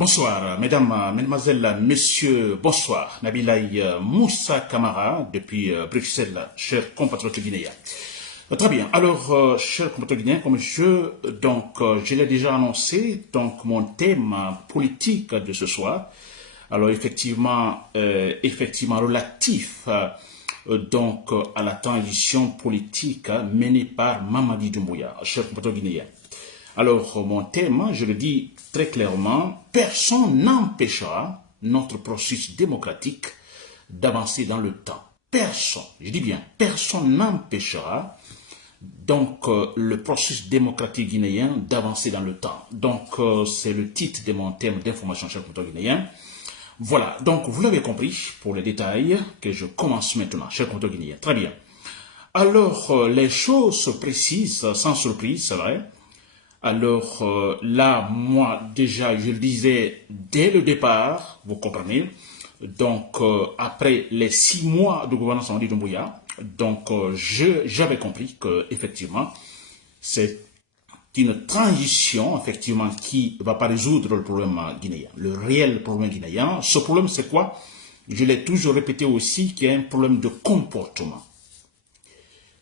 Bonsoir, mesdames, mesdemoiselles, messieurs, bonsoir. Nabilaï Moussa Kamara depuis Bruxelles, chers compatriotes guinéens. Très bien, alors, chers compatriotes guinéens, comme je l'ai déjà annoncé, donc mon thème politique de ce soir, alors effectivement relatif à la transition politique menée par Mamadi Doumbouya, chers compatriotes guinéens. Alors, mon thème, je le dis très clairement, personne n'empêchera notre processus démocratique d'avancer dans le temps. Personne, je dis bien, personne n'empêchera le processus démocratique guinéen d'avancer dans le temps. C'est le titre de mon thème d'information chers compatriotes guinéens. Voilà, donc vous l'avez compris pour les détails que je commence maintenant, chers compatriotes guinéens. Très bien. Alors, les choses se précisent sans surprise, c'est vrai. Alors là, moi, déjà, je le disais dès le départ, vous comprenez. Après les 6 mois de gouvernance Mamadi Doumbouya, j'avais compris que effectivement, c'est une transition, effectivement, qui ne va pas résoudre le problème guinéen, le réel problème guinéen. Ce problème, c'est quoi? Je l'ai toujours répété aussi, qu'il y a un problème de comportement.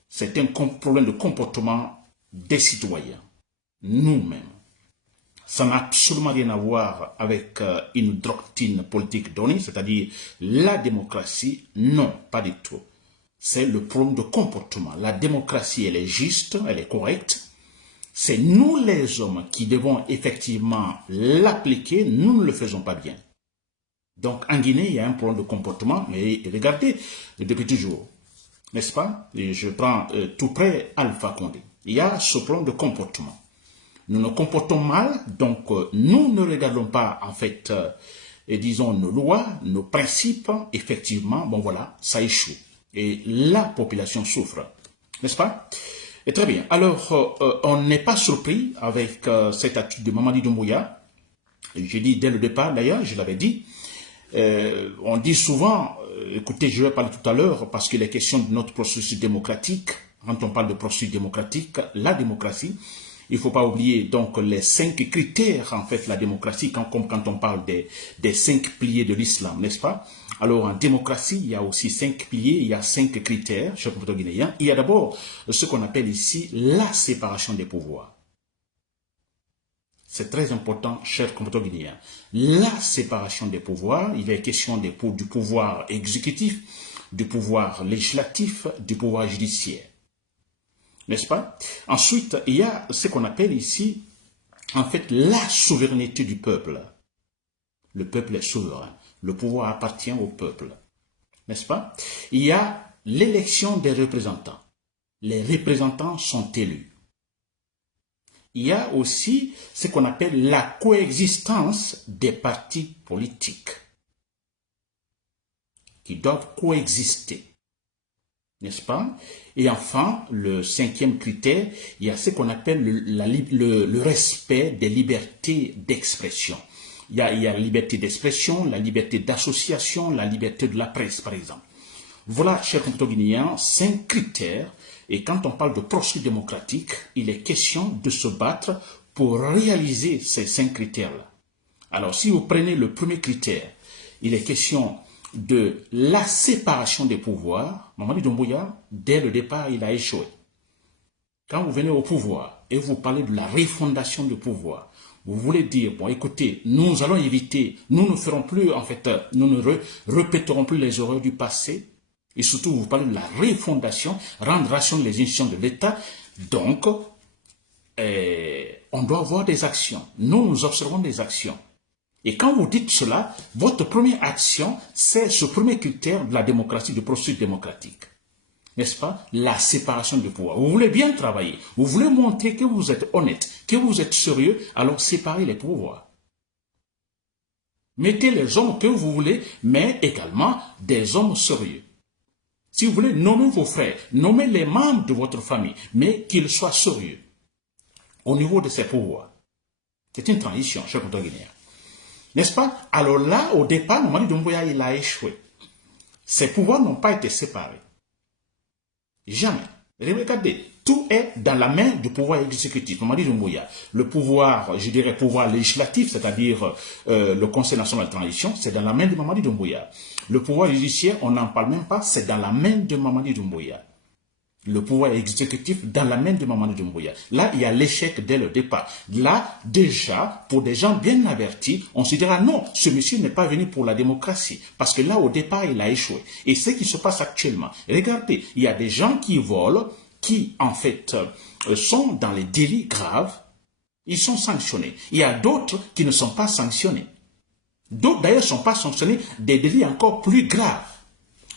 C'est un problème de comportement des citoyens. Nous-mêmes. Ça n'a absolument rien à voir avec une doctrine politique donnée, c'est-à-dire la démocratie. Non, pas du tout. C'est le problème de comportement. La démocratie, elle est juste, elle est correcte. C'est nous les hommes qui devons effectivement l'appliquer, nous ne le faisons pas bien. Donc en Guinée, il y a un problème de comportement, mais regardez, depuis toujours, n'est-ce pas? Et je prends tout près Alpha Condé. Il y a ce problème de comportement. Nous nous comportons mal, nous ne regardons pas en fait, disons, nos lois, nos principes, effectivement, bon voilà, ça échoue. Et la population souffre, n'est-ce pas? Et très bien, alors on n'est pas surpris avec cette attitude de Mamadi Doumbouya. J'ai dit dès le départ, d'ailleurs, je l'avais dit, on dit souvent, écoutez, je vais parler tout à l'heure, parce qu'il est question de notre processus démocratique. Quand on parle de processus démocratique, la démocratie, il ne faut pas oublier donc les 5 critères, en fait, la démocratie, comme quand on parle des 5 piliers de l'islam, n'est-ce pas? Alors, en démocratie, il y a aussi 5 piliers, il y a 5 critères, chers compatriotes guinéens. Il y a d'abord ce qu'on appelle ici la séparation des pouvoirs. C'est très important, chers compatriotes guinéens. La séparation des pouvoirs, il est question du pouvoir exécutif, du pouvoir législatif, du pouvoir judiciaire. N'est-ce pas? Ensuite, il y a ce qu'on appelle ici, en fait, la souveraineté du peuple. Le peuple est souverain. Le pouvoir appartient au peuple. N'est-ce pas? Il y a l'élection des représentants. Les représentants sont élus. Il y a aussi ce qu'on appelle la coexistence des partis politiques qui doivent coexister. N'est-ce pas? Et enfin, le 5e critère, il y a ce qu'on appelle le respect des libertés d'expression. Il y a la liberté d'expression, la liberté d'association, la liberté de la presse, par exemple. Voilà, chers compatriotes guinéens, 5 critères. Et quand on parle de processus démocratique, il est question de se battre pour réaliser ces 5 critères-là. Alors, si vous prenez le premier critère, il est question de la séparation des pouvoirs. Mamadi Doumbouya, dès le départ, il a échoué. Quand vous venez au pouvoir et vous parlez de la refondation du pouvoir, vous voulez dire, bon écoutez, nous allons éviter, nous ne ferons plus, en fait, nous ne répéterons plus les erreurs du passé, et surtout vous parlez de la refondation, rendre rationales les institutions de l'État, donc on doit avoir des actions. Nous observons des actions. Et quand vous dites cela, votre première action, c'est ce premier critère de la démocratie, du processus démocratique. N'est-ce pas? La séparation du pouvoir. Vous voulez bien travailler, vous voulez montrer que vous êtes honnête, que vous êtes sérieux, alors séparez les pouvoirs. Mettez les hommes que vous voulez, mais également des hommes sérieux. Si vous voulez nommer vos frères, nommez les membres de votre famille, mais qu'ils soient sérieux au niveau de ces pouvoirs. C'est une transition, chers compatriotes guinéens. N'est-ce pas? Alors là, au départ, Mamadi Doumbouya, il a échoué. Ses pouvoirs n'ont pas été séparés. Jamais. Regardez, tout est dans la main du pouvoir exécutif, Mamadi Doumbouya. Le pouvoir, je dirais, pouvoir législatif, c'est-à-dire le Conseil national de transition, c'est dans la main de Mamadi Doumbouya. Le pouvoir judiciaire, on n'en parle même pas, c'est dans la main de Mamadi Doumbouya. Le pouvoir exécutif dans la main de Mamadi Doumbouya. Là, il y a l'échec dès le départ. Là, déjà, pour des gens bien avertis, on se dira non, ce monsieur n'est pas venu pour la démocratie. Parce que là, au départ, il a échoué. Et ce qui se passe actuellement, regardez, il y a des gens qui volent, qui, en fait, sont dans les délits graves. Ils sont sanctionnés. Il y a d'autres qui ne sont pas sanctionnés. D'autres, d'ailleurs, ne sont pas sanctionnés des délits encore plus graves.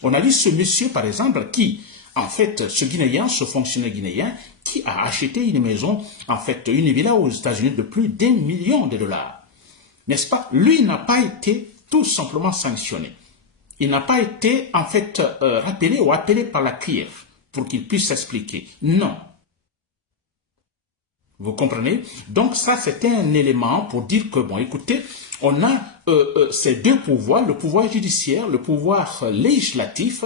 On a dit ce monsieur, par exemple, qui... En fait, ce Guinéen, ce fonctionnaire guinéen, qui a acheté une maison, en fait, une villa aux États-Unis de plus d'1 million de dollars. N'est-ce pas? Lui n'a pas été tout simplement sanctionné. Il n'a pas été, en fait, rappelé ou appelé par la CRIEF pour qu'il puisse s'expliquer. Non. Vous comprenez? Donc ça, c'était un élément pour dire que, bon, écoutez, on a ces deux pouvoirs, le pouvoir judiciaire, le pouvoir législatif,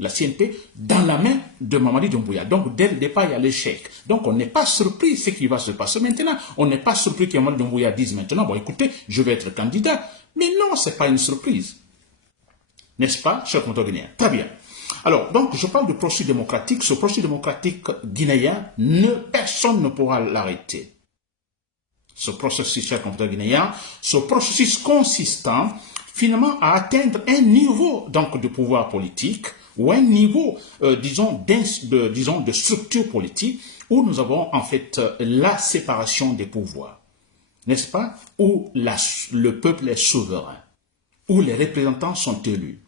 la CNP, dans la main de Mamadi Doumbouya. Donc, dès le départ, il y a l'échec. Donc, on n'est pas surpris de ce qui va se passer maintenant. On n'est pas surpris que Mamadi Doumbouya dise maintenant, bon, écoutez, je vais être candidat. Mais non, ce n'est pas une surprise. N'est-ce pas, cher compteur guinéen? Très bien. Alors, donc, je parle du processus démocratique. Ce processus démocratique guinéen, personne ne pourra l'arrêter. Ce processus, cher compteur guinéen, ce processus consistant, finalement, à atteindre un niveau, donc, de pouvoir politique, ou un niveau, disons, de structure politique, où nous avons en fait la séparation des pouvoirs, n'est-ce pas? Où le peuple est souverain, où les représentants sont élus,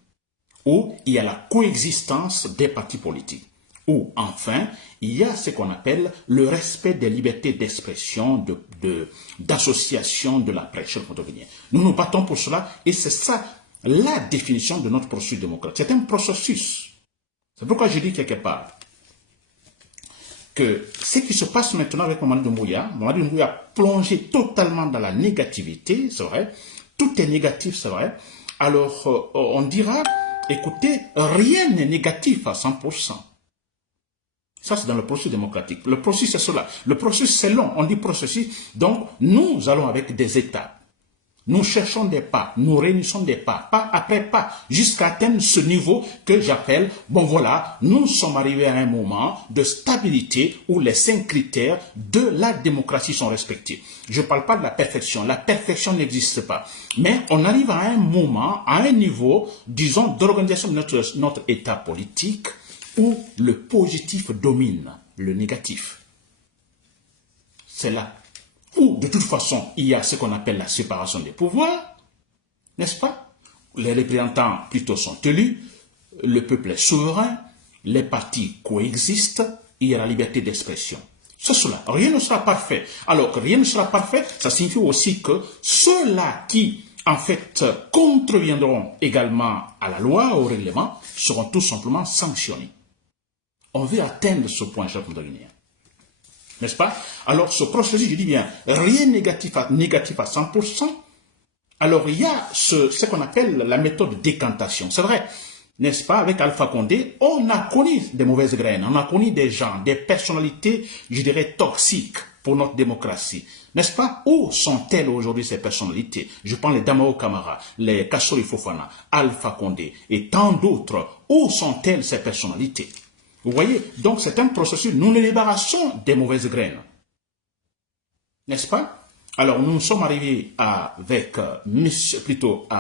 où il y a la coexistence des partis politiques, où enfin, il y a ce qu'on appelle le respect des libertés d'expression, d'association de la presse. Nous nous battons pour cela, et c'est ça la définition de notre processus démocratique. C'est un processus. C'est pourquoi je dis quelque part que ce qui se passe maintenant avec Mamadi Doumbouya a plongé totalement dans la négativité, c'est vrai. Tout est négatif, c'est vrai. Alors, on dira, écoutez, rien n'est négatif à 100%. Ça, c'est dans le processus démocratique. Le processus, c'est cela. Le processus, c'est long. On dit processus. Donc, nous allons avec des étapes. Nous cherchons des pas, nous réunissons des pas après pas, jusqu'à atteindre ce niveau que j'appelle, bon voilà, nous sommes arrivés à un moment de stabilité où les 5 critères de la démocratie sont respectés. Je ne parle pas de la perfection n'existe pas. Mais on arrive à un moment, à un niveau, disons, d'organisation de notre état politique où le positif domine le négatif. C'est là. Où, de toute façon, il y a ce qu'on appelle la séparation des pouvoirs, n'est-ce pas? Les représentants plutôt sont élus, le peuple est souverain, les partis coexistent, il y a la liberté d'expression. C'est cela. Rien ne sera parfait. Alors que rien ne sera parfait, ça signifie aussi que ceux-là qui, en fait, contreviendront également à la loi, au règlement, seront tout simplement sanctionnés. On veut atteindre ce point, cher compteur guinéen. N'est-ce pas? Alors, ce processus, je dis bien, rien négatif à 100%. Alors, il y a ce qu'on appelle la méthode décantation. C'est vrai, n'est-ce pas? Avec Alpha Condé, on a connu des mauvaises graines, on a connu des gens, des personnalités, je dirais, toxiques pour notre démocratie. N'est-ce pas? Où sont-elles aujourd'hui ces personnalités? Je prends les Damao Camara, les Kassori Fofana, Alpha Condé et tant d'autres. Où sont-elles ces personnalités? Vous voyez, donc c'est un processus, nous nous débarrassons des mauvaises graines. N'est-ce pas? Alors nous sommes arrivés avec à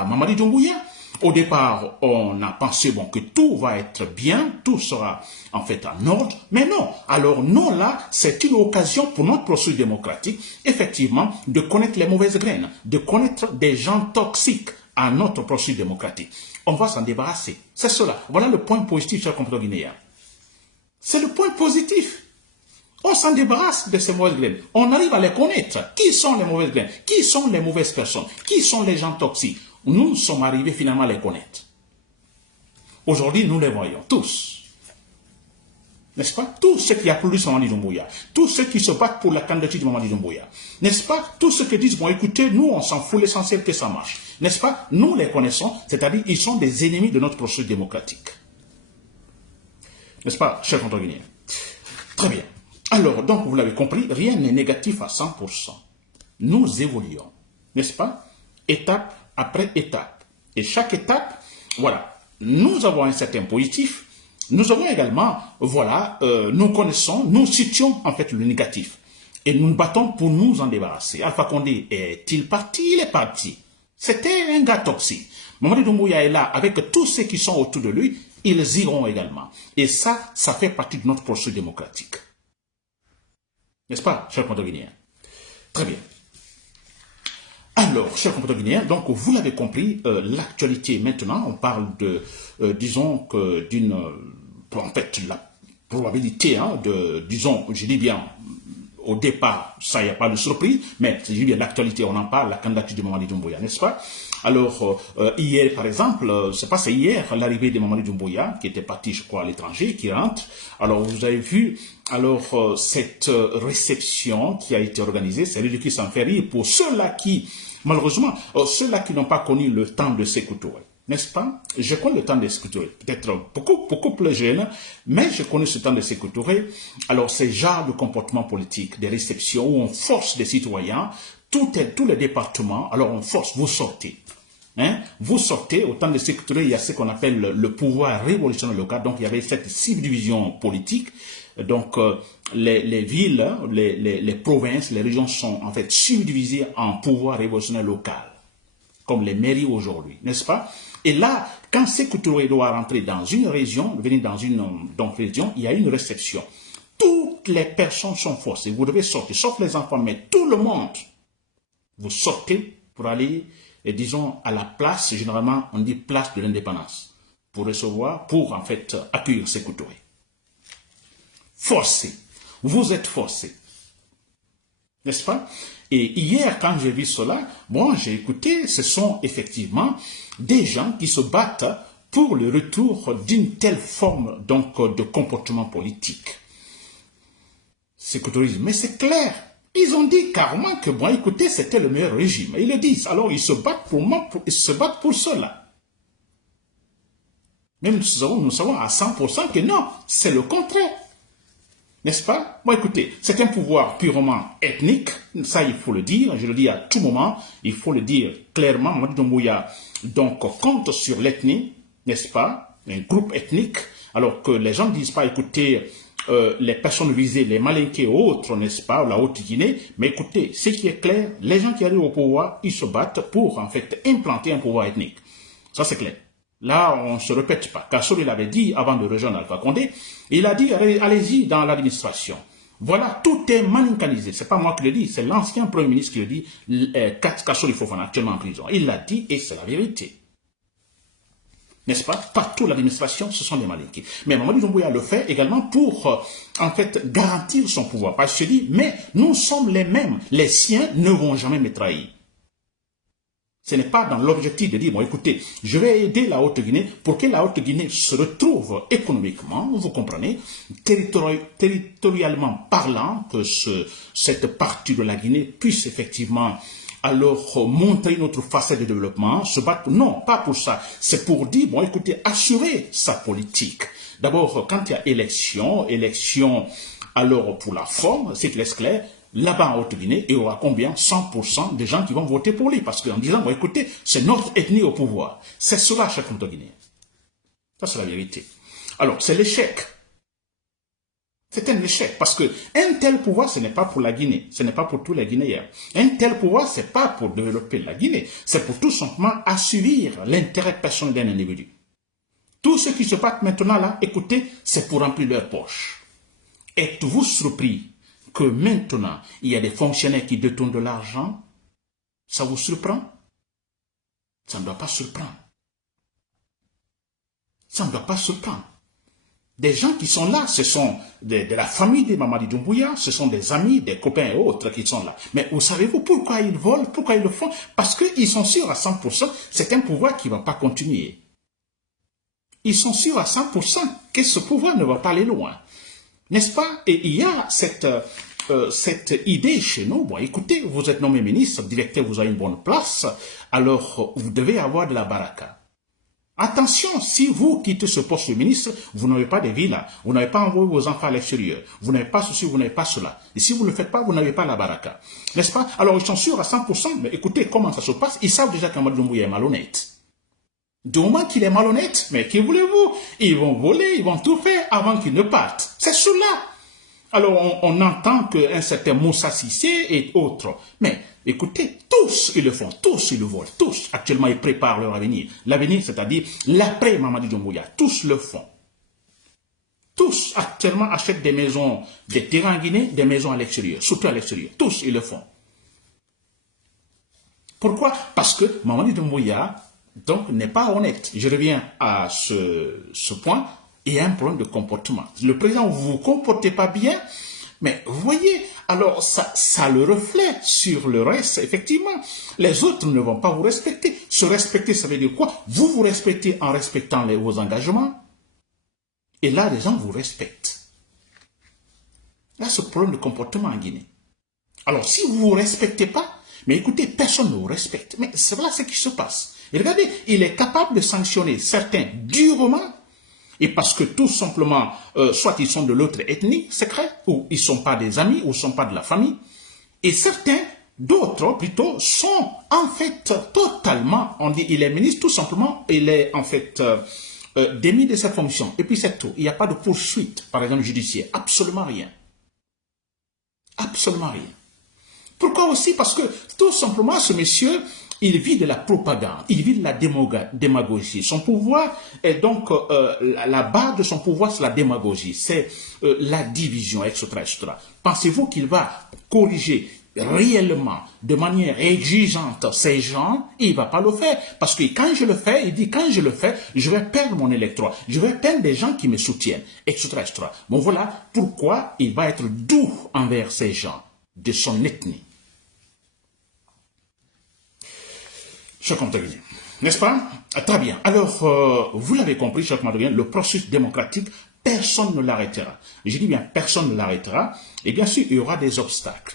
Mamadi Doumbouya. Au départ, on a pensé bon, que tout va être bien, tout sera en fait en ordre. Mais non, alors non là, c'est une occasion pour notre processus démocratique, effectivement, de connaître les mauvaises graines, de connaître des gens toxiques à notre processus démocratique. On va s'en débarrasser. C'est cela. Voilà le point positif, cher compteur guinéen. C'est le point positif. On s'en débarrasse de ces mauvaises graines. On arrive à les connaître. Qui sont les mauvaises graines? Qui sont les mauvaises personnes? Qui sont les gens toxiques? Nous sommes arrivés finalement à les connaître. Aujourd'hui, nous les voyons tous. N'est-ce pas? Tous ceux qui applaudissent Mamadi Doumbouya, tous ceux qui se battent pour la candidature de Mamadi Doumbouya, n'est-ce pas? Tous ceux qui disent, bon écoutez, nous on s'en fout, l'essentiel que ça marche. N'est-ce pas? Nous les connaissons, c'est-à-dire ils sont des ennemis de notre processus démocratique. N'est-ce pas, cher compteur guinéen? Très bien. Alors, donc, vous l'avez compris, rien n'est négatif à 100%. Nous évoluons, n'est-ce pas? Étape après étape. Et chaque étape, voilà, nous avons un certain positif. Nous avons également, voilà, nous connaissons, nous situons en fait le négatif. Et nous nous battons pour nous en débarrasser. Alpha Condé est-il parti? Il est parti. C'était un gars toxique. Mamadi Doumbouya est là avec tous ceux qui sont autour de lui. Ils iront également. Et ça fait partie de notre processus démocratique. N'est-ce pas, chers compatriotes guinéens? Très bien. Alors, chers compatriotes guinéens, donc vous l'avez compris, l'actualité maintenant, on parle de, disons, que d'une, en fait, la probabilité, hein, de, disons, je dis bien, au départ, ça, il n'y a pas de surprise, mais je dis bien l'actualité, on en parle, la candidature de Mamadi Doumbouya, n'est-ce pas? Alors, hier, par exemple, c'est pas, c'est hier, l'arrivée de Mamadi Doumbouya, qui était parti, je crois, à l'étranger, qui rentre. Alors, vous avez vu, alors, cette réception qui a été organisée, c'est ridicule, ça me fait rire pour ceux-là qui, malheureusement, ceux-là qui n'ont pas connu le temps de Sékou Touré. N'est-ce pas? Je connais le temps de Sékou Touré, peut-être beaucoup plus jeune, mais je connais ce temps de Sékou Touré. Alors, c'est genre de comportement politique, des réceptions où on force des citoyens, tous les départements, alors on force, vous sortez. Hein? Vous sortez, au temps de Sékou Touré, il y a ce qu'on appelle le pouvoir révolutionnaire local, donc il y avait cette subdivision politique. Donc, les villes, les provinces, les régions sont en fait subdivisées en pouvoir révolutionnaire local, comme les mairies aujourd'hui, n'est-ce pas? Et là, quand Sékou Touré doit rentrer dans une région, venir dans une région, il y a une réception. Toutes les personnes sont forcées, vous devez sortir, sauf les enfants, mais tout le monde. Vous sortez pour aller, disons, à la place, généralement, on dit place de l'indépendance, pour recevoir, pour en fait accueillir Sékou Touré. Forcé. Vous êtes forcé. N'est-ce pas? Et hier, quand j'ai vu cela, bon, j'ai écouté, ce sont effectivement des gens qui se battent pour le retour d'une telle forme donc, de comportement politique. Sékou Touré, mais c'est clair. Ils ont dit carrément que, bon, écoutez, c'était le meilleur régime. Ils le disent. Alors, ils se battent pour moi, ils se battent pour cela. Même nous savons à 100% que non, c'est le contraire. N'est-ce pas? Bon, écoutez, c'est un pouvoir purement ethnique, ça il faut le dire, je le dis à tout moment, il faut le dire clairement. Mamadi Doumbouya donc compte sur l'ethnie, n'est-ce pas? Un groupe ethnique, alors que les gens ne disent pas, écoutez, les personnes visées, les Malinké et autres, n'est-ce pas, la Haute-Guinée, mais écoutez, ce qui est clair, les gens qui arrivent au pouvoir, ils se battent pour en fait implanter un pouvoir ethnique. Ça c'est clair. Là, on ne se répète pas. Kassori l'avait dit avant de rejoindre Alpha Condé. Il a dit, allez-y dans l'administration. Voilà, tout est manicanisé. Ce n'est pas moi qui le dis, c'est l'ancien Premier ministre qui le dit, Kassori Fofana, actuellement en prison. Il l'a dit et c'est la vérité. N'est-ce pas? Partout l'administration, ce sont des malinqués. Mais Mamadi Doumbouya le fait également pour, en fait, garantir son pouvoir. Parce que je dis, mais nous sommes les mêmes. Les siens ne vont jamais me trahir. Ce n'est pas dans l'objectif de dire, bon, écoutez, je vais aider la Haute-Guinée pour que la Haute-Guinée se retrouve économiquement, vous comprenez, territorialement parlant, que cette partie de la Guinée puisse effectivement alors montrer une autre facette de développement, se battre. Non, pas pour ça. C'est pour dire, bon, écoutez, assurer sa politique. D'abord, quand il y a élection, alors pour la forme, c'est clair, là-bas en Haute-Guinée, il y aura combien? 100% de gens qui vont voter pour lui. Parce qu'en disant, bon, écoutez, c'est notre ethnie au pouvoir. C'est cela, chaque Haute-Guinée. Ça, c'est la vérité. Alors, c'est l'échec. C'est un échec. Parce qu'un tel pouvoir, ce n'est pas pour la Guinée. Ce n'est pas pour tous les Guinéens. Un tel pouvoir, ce n'est pas pour développer la Guinée. C'est pour tout simplement assurer l'intérêt personnel d'un individu. Tous ceux qui se battent maintenant là, écoutez, c'est pour remplir leur poche. Êtes-vous surpris que maintenant, il y a des fonctionnaires qui détournent de l'argent? Ça vous surprend? Ça ne doit pas surprendre. Ça ne doit pas surprendre. Des gens qui sont là, ce sont de la famille de Mamadi Doumbouya, ce sont des amis, des copains et autres qui sont là. Mais vous savez-vous pourquoi ils volent, pourquoi ils le font? Parce qu'ils sont sûrs à 100%, c'est un pouvoir qui ne va pas continuer. Ils sont sûrs à 100% que ce pouvoir ne va pas aller loin. N'est-ce pas? Et il y a cette idée chez nous. Bon, écoutez, vous êtes nommé ministre, directeur, vous avez une bonne place, alors vous devez avoir de la baraka. Attention, si vous quittez ce poste de ministre, vous n'avez pas de villa, vous n'avez pas envoyé vos enfants à l'extérieur, vous n'avez pas ceci, vous n'avez pas cela. Et si vous ne le faites pas, vous n'avez pas la baraka. N'est-ce pas? Alors, ils sont sûrs à 100%, mais écoutez comment ça se passe. Ils savent déjà qu'Amadou Doumbouya est malhonnête. Du moment qu'il est malhonnête, mais que voulez-vous? Ils vont voler, ils vont tout faire avant qu'ils ne partent. C'est cela. Alors, on entend qu'un certain Moussa Sissé et autres. Mais, écoutez, tous, ils le font. Tous, ils le volent. Tous, actuellement, ils préparent leur avenir. L'avenir, c'est-à-dire l'après Mamadi Doumbouya. Tous le font. Tous, actuellement, achètent des maisons, des terrains en Guinée, des maisons à l'extérieur. Surtout à l'extérieur. Tous, ils le font. Pourquoi? Parce que Mamadi Doumbouya, donc, n'est pas honnête. Je reviens à ce point. Il y a un problème de comportement. Le président, vous ne vous comportez pas bien, mais vous voyez, alors ça le reflète sur le reste. Effectivement, les autres ne vont pas vous respecter. Se respecter, ça veut dire quoi? Vous vous respectez en respectant vos engagements. Et là, les gens vous respectent. Là, ce problème de comportement en Guinée. Alors, si vous ne vous respectez pas, mais écoutez, personne ne vous respecte. Mais c'est voilà ce qui se passe. Et regardez, il est capable de sanctionner certains durement. Et parce que tout simplement, soit ils sont de l'autre ethnie, c'est vrai, ou ils ne sont pas des amis, ou ils ne sont pas de la famille. Et certains, d'autres plutôt, sont en fait totalement, on dit il est ministre, tout simplement, il est en fait démis de sa fonction. Et puis c'est tout. Il n'y a pas de poursuite, par exemple judiciaire. Absolument rien. Absolument rien. Pourquoi aussi? Parce que tout simplement, ce monsieur, il vit de la propagande, il vit de la démagogie. Son pouvoir est donc, la base de son pouvoir, c'est la démagogie, c'est la division, etc., etc. Pensez-vous qu'il va corriger réellement, de manière exigeante, ces gens? Il ne va pas le faire. Parce que quand je le fais, il dit, quand je le fais, je vais perdre mon électorat, je vais perdre des gens qui me soutiennent, etc., etc. Bon, voilà pourquoi il va être doux envers ces gens de son ethnie. Cher Comte-Guinéen, n'est-ce pas? Très bien. Alors, vous l'avez compris, cher Comte-Guinéen, le processus démocratique, personne ne l'arrêtera. Je dis bien, personne ne l'arrêtera. Et bien sûr, il y aura des obstacles.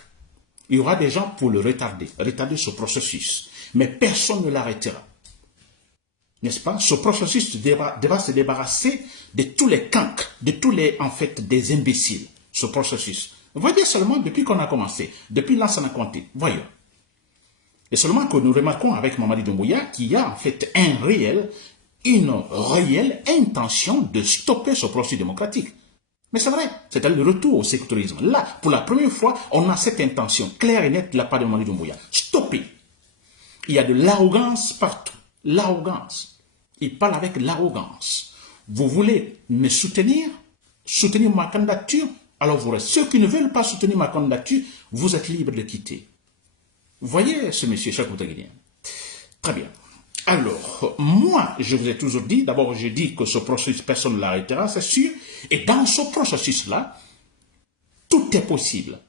Il y aura des gens pour le retarder ce processus. Mais personne ne l'arrêtera. N'est-ce pas? Ce processus devra se débarrasser de tous les cancres, de tous les, en fait, des imbéciles. Ce processus. Voyez seulement depuis qu'on a commencé, depuis Lansana Conté. Voyons. Et seulement que nous remarquons avec Mamadi Doumbouya qu'il y a en fait une réelle intention de stopper ce processus démocratique. Mais c'est vrai, c'est-à-dire le retour au sécularisme. Là, pour la première fois, on a cette intention claire et nette de la part de Mamadi Doumbouya. Stopper. Il y a de l'arrogance partout. L'arrogance. Il parle avec l'arrogance. Vous voulez me soutenir ma candidature? Alors vous restez. Ceux qui ne veulent pas soutenir ma candidature, vous êtes libres de quitter. Voyez ce monsieur, cher Comte-Guinéen. Très bien. Alors, moi, je vous ai toujours dit, d'abord, je dis que ce processus, personne ne l'arrêtera, c'est sûr. Et dans ce processus-là, tout est possible.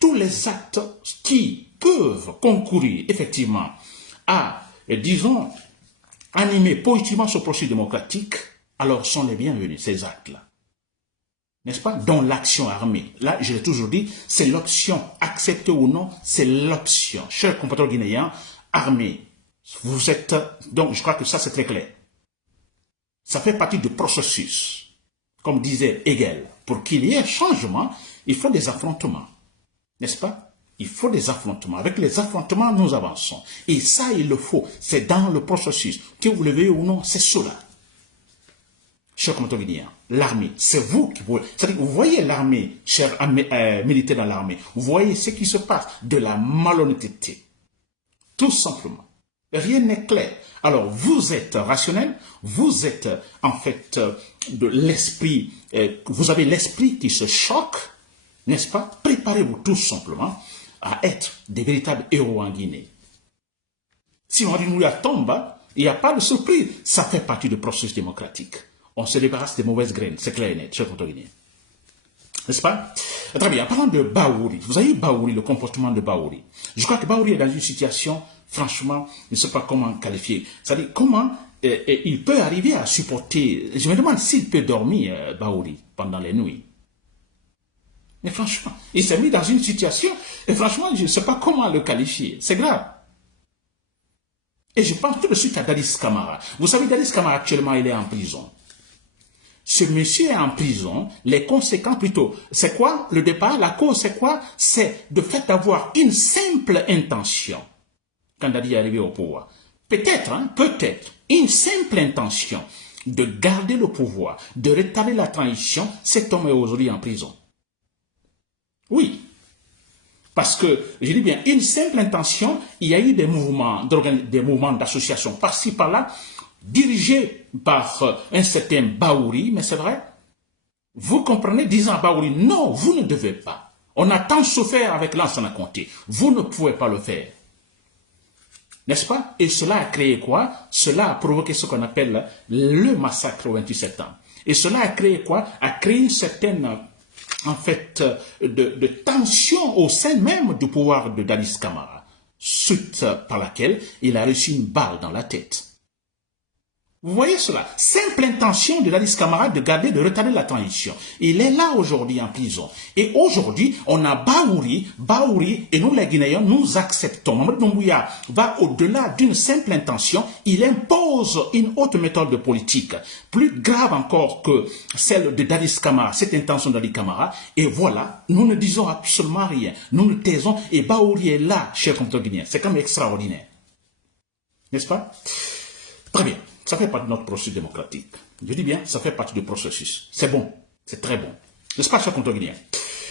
Tous les actes qui peuvent concourir, effectivement, à, disons, animer positivement ce processus démocratique, alors sont les bienvenus, ces actes-là. N'est-ce pas? Dont l'action armée. Là, je l'ai toujours dit, c'est l'option. Accepter ou non, c'est l'option. Chers compatriotes guinéens, armée. Vous êtes... Donc, je crois que ça, c'est très clair. Ça fait partie du processus. Comme disait Hegel, pour qu'il y ait changement, il faut des affrontements. N'est-ce pas? Il faut des affrontements. Avec les affrontements, nous avançons. Et ça, il le faut. C'est dans le processus. Que vous le veuillez ou non, c'est cela. Chers compatriotes guinéens, l'armée, c'est vous qui voyez. C'est-à-dire, vous voyez l'armée, chers militaires dans l'armée, vous voyez ce qui se passe, de la malhonnêteté. Tout simplement. Rien n'est clair. Alors, vous êtes rationnel, vous êtes en fait de l'esprit, vous avez l'esprit qui se choque, n'est-ce pas? Préparez-vous tout simplement à être des véritables héros en Guinée. Si on dit nous la tombe, il n'y a pas de surprise. Ça fait partie du processus démocratique. On se débarrasse des mauvaises graines, c'est clair et net, cher Comte-Guinéen. N'est-ce pas? Très bien, en parlant de Bahouri, vous avez Bahouri, le comportement de Bahouri. Je crois que Bahouri est dans une situation, franchement, je ne sais pas comment qualifier. C'est-à-dire, comment il peut arriver à supporter, je me demande s'il peut dormir, Bahouri, pendant les nuits. Mais franchement, il s'est mis dans une situation, et franchement, je ne sais pas comment le qualifier. C'est grave. Et je pense tout de suite à Dadis Camara. Vous savez, Dadis Camara, actuellement, il est en prison. Ce monsieur est en prison. Les conséquences, plutôt, c'est quoi le départ? La cause, c'est quoi? C'est le fait d'avoir une simple intention. Quand Dadi est arrivé au pouvoir. Peut-être, hein, peut-être, une simple intention de garder le pouvoir, de rétablir la transition, cet homme est aujourd'hui en prison. Oui. Parce que, je dis bien, une simple intention, il y a eu des mouvements d'association par-ci, par-là, dirigés par un certain Baouri, mais c'est vrai. Vous comprenez, disant à Baouri, non, vous ne devez pas. On a tant souffert avec Lansana Conté. Vous ne pouvez pas le faire. N'est-ce pas? Et cela a créé quoi? Cela a provoqué ce qu'on appelle le massacre au 28 septembre. Et cela a créé quoi? A créé une certaine, en fait, de tension au sein même du pouvoir de Dadis Camara, suite par laquelle il a reçu une balle dans la tête. Vous voyez cela? Simple intention de Dadis Camara de garder, de retarder la transition. Il est là aujourd'hui en prison. Et aujourd'hui, on a Baouri, et nous les Guinéens, nous acceptons. Mamadou Doumbouya va au-delà d'une simple intention. Il impose une autre méthode de politique, plus grave encore que celle de Dadis Camara, cette intention de Dadis Camara. Et voilà, nous ne disons absolument rien. Nous nous taisons et Baouri est là, chers compatriotes guinéens. C'est quand même extraordinaire. N'est-ce pas? Très bien. Ça fait partie de notre processus démocratique. Je dis bien, ça fait partie du processus. C'est bon, c'est très bon. N'est-ce pas, chers compatriotes guinéens?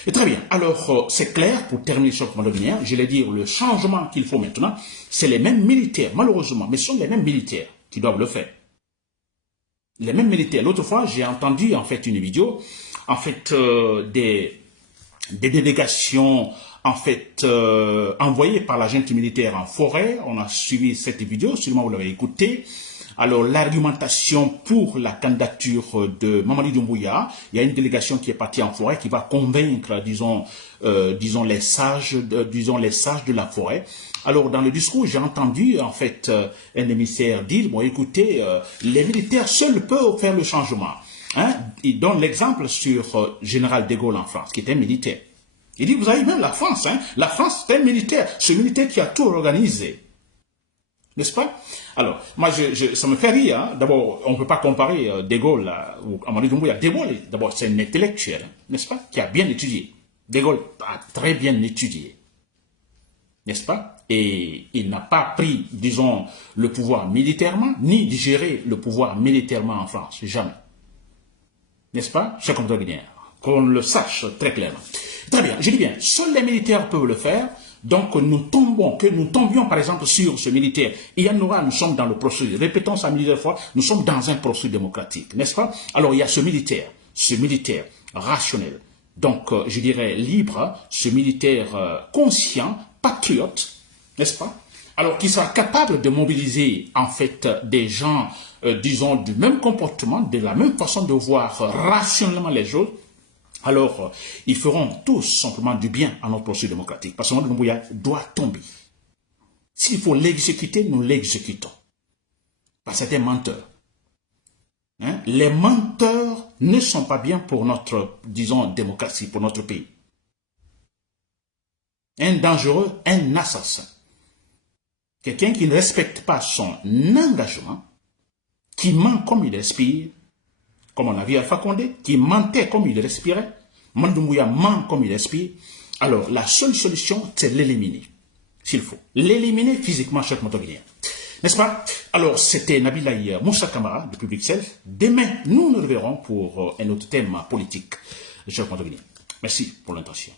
Et très bien. Alors, c'est clair, pour terminer, chers compatriotes guinéens, je vais dire, le changement qu'il faut maintenant, c'est les mêmes militaires, malheureusement, mais ce sont les mêmes militaires qui doivent le faire. Les mêmes militaires. L'autre fois, j'ai entendu, en fait, une vidéo, en fait, des délégations, en fait, envoyées par la junte militaire en forêt. On a suivi cette vidéo, sûrement vous l'avez écoutée. Alors, l'argumentation pour la candidature de Mamadi Doumbouya, il y a une délégation qui est partie en forêt qui va convaincre, disons les sages de la forêt. Alors, dans le discours, j'ai entendu, en fait, un émissaire dire, bon, écoutez, les militaires seuls peuvent faire le changement. Hein? Il donne l'exemple sur Général de Gaulle en France, qui était militaire. Il dit, vous avez même la France, hein? La France, c'est un militaire. C'est un militaire qui a tout organisé. N'est-ce pas? Alors, moi, ça me fait rire. Hein. D'abord, on ne peut pas comparer De Gaulle ou Mamadi Doumbouya. De Gaulle, d'abord, c'est un intellectuel, n'est-ce pas? Qui a bien étudié. De Gaulle a très bien étudié. N'est-ce pas? Et il n'a pas pris, disons, le pouvoir militairement, ni digéré le pouvoir militairement en France. Jamais. N'est-ce pas? Chers compatriotes guinéens. Qu'on le sache très clairement. Très bien. Je dis bien, seuls les militaires peuvent le faire. Donc, nous tombions par exemple sur ce militaire. Et en aura, nous sommes dans le processus. Répétons ça milliers de fois, nous sommes dans un processus démocratique, n'est-ce pas? Alors, il y a ce militaire rationnel, donc, je dirais libre, ce militaire conscient, patriote, n'est-ce pas? Alors, qui sera capable de mobiliser, en fait, des gens, disons, du même comportement, de la même façon de voir rationnellement les choses. Alors, ils feront tous simplement du bien à notre processus démocratique. Parce que Mamadi Doumbouya doit tomber. S'il faut l'exécuter, nous l'exécutons. Parce que c'est un menteur. Hein? Les menteurs ne sont pas bien pour notre, disons, démocratie, pour notre pays. Un dangereux, un assassin. Quelqu'un qui ne respecte pas son engagement, qui ment comme il respire, comme on a vu Alpha Condé, qui mentait comme il respirait. Mamadi Doumbouya ment comme il respire. Alors, la seule solution, c'est l'éliminer, s'il faut. L'éliminer physiquement, chers compatriotes guinéens. N'est-ce pas? Alors, c'était Nabilaye Moussa Camara, du Public Self. Demain, nous nous reverrons pour un autre thème politique, chers compatriotes guinéens. Merci pour l'intention.